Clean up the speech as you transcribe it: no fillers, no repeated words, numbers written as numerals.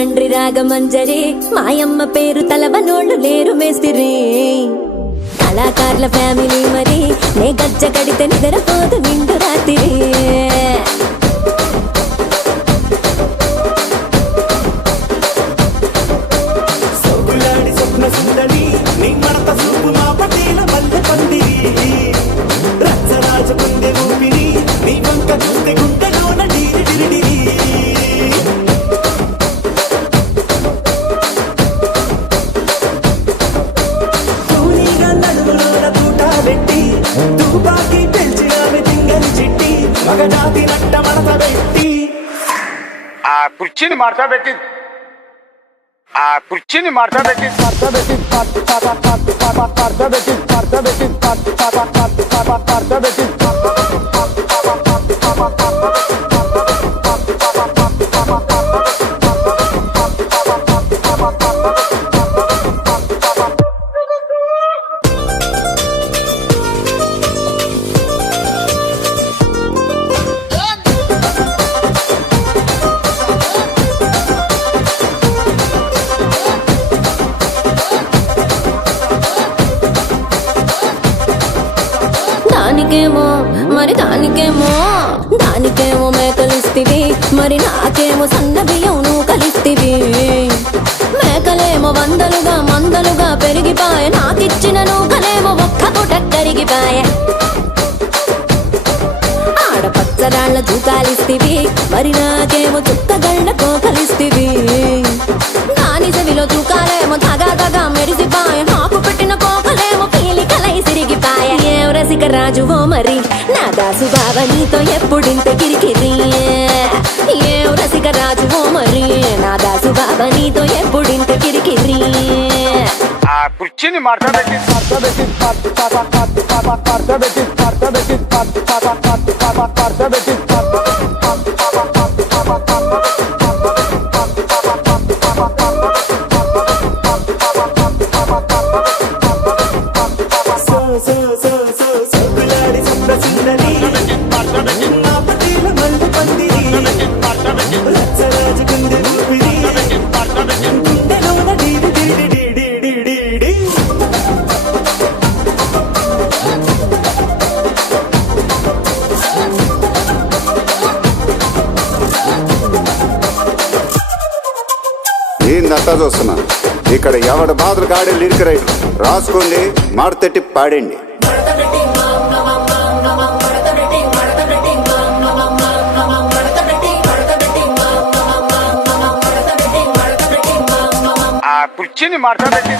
రాజమండ్రి రాగమంజరి మాయమ్మ పేరు తలవనోళ్ళు లేరు మేస్తిరి కళాకారుల ఫ్యామిలీ మరి నే గజ్జ కడితే నిద్రపోదు నిండు రాత్రి కుర్చీని మార్చబెట్టి దానికేమో మేకలిస్తివి మరి నాకేమో సన్న బియ్యం నువ్వు కలిస్తివి మేకలేమో వందలుగా మందలుగా పెరిగిపాయ నాకిచ్చిన నూకలేమో ఒక్క పూట కరిగిపాయ ఆడపచ్చరాళ్ల దూకాలిస్తివి మరి నాకేమో చుక్కగళ్ళ కోకలిస్తివి దాని చెవిలో దూకాలేమో తగా మెరిసిపాయ నాకు పెట్టిన కోకలేమో పీలికలై సిరిగిపాయ ఏం రసిక రాజువో మరి నా దాసు బావ నీతో ఎప్పుడింత కిరికిరి ఏం రసిక రాజువో మరి నా దాసు బావ నీతో ఎప్పుడింత కిరికిరి కుర్చీని మార్చబెట్టి ఏందంతా చూస్తున్నా ఇక్కడ ఎవడ బాధలు గాడే లిరిక్ రైటర్ రాసుకోండి మాడతెట్టి పాడండి. కుర్చీని మార్చబెట్టి